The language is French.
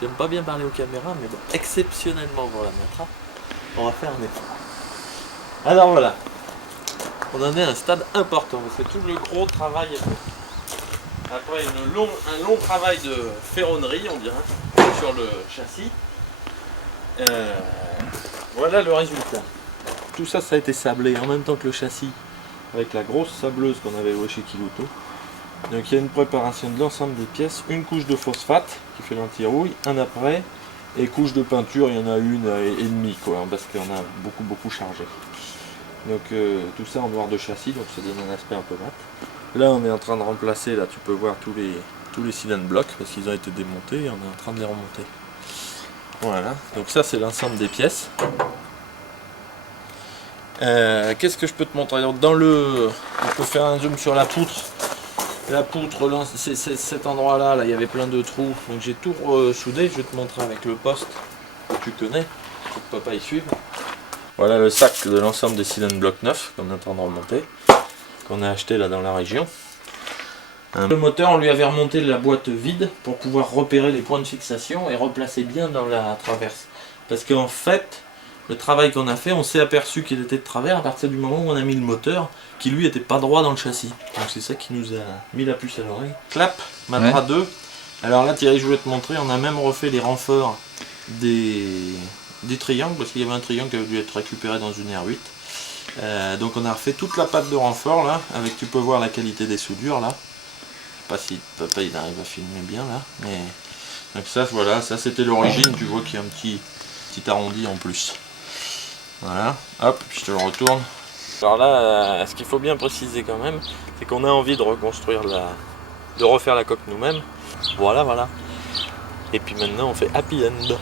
J'aime pas bien parler aux caméras, mais bon, exceptionnellement pour la mettre, on va faire un effort. Alors voilà, on en est à un stade important, parce que tout le gros travail est fait. Après un long travail de ferronnerie, on dirait, sur le châssis. Voilà le résultat. Tout ça, ça a été sablé en même temps que le châssis, avec la grosse sableuse qu'on avait louée chez Kiloto. Donc il y a une préparation de l'ensemble des pièces, une couche de phosphate qui fait l'anti-rouille, un après, et couche de peinture, il y en a une et demie quoi, parce qu'on a beaucoup chargé. Donc tout ça en noir de châssis, donc ça donne un aspect un peu mat. Là on est en train de remplacer, là tu peux voir tous les cylindres blocs parce qu'ils ont été démontés et on est en train de les remonter. Voilà, donc ça c'est l'ensemble des pièces. Qu'est-ce que je peux te montrer? On peut faire un zoom sur la poutre. La poutre, c'est cet endroit-là, là, il y avait plein de trous, donc j'ai tout soudé. Je vais te montrer avec le poste que tu connais, faut que papa y suive. Voilà le sac de l'ensemble des cylindres bloc 9 qu'on est en train de remonter, qu'on a acheté là dans la région. Le moteur, on lui avait remonté la boîte vide pour pouvoir repérer les points de fixation et replacer bien dans la traverse. Parce qu'en fait, le travail qu'on a fait, on s'est aperçu qu'il était de travers à partir du moment où on a mis le moteur qui lui était pas droit dans le châssis. Donc c'est ça qui nous a mis la puce à l'oreille. Clap, Matra 2. Alors là Thierry, je voulais te montrer, on a même refait les renforts des triangles, parce qu'il y avait un triangle qui avait dû être récupéré dans une R8. Donc on a refait toute la patte de renfort là, avec, tu peux voir la qualité des soudures là. Je sais pas si papa il arrive à filmer bien là, mais donc ça voilà, ça c'était l'origine, tu vois qu'il y a un petit arrondi en plus. Voilà, hop, je te le retourne. Alors là, ce qu'il faut bien préciser quand même, c'est qu'on a envie de reconstruire de refaire la coque nous-mêmes. Voilà. Et puis maintenant on fait happy end.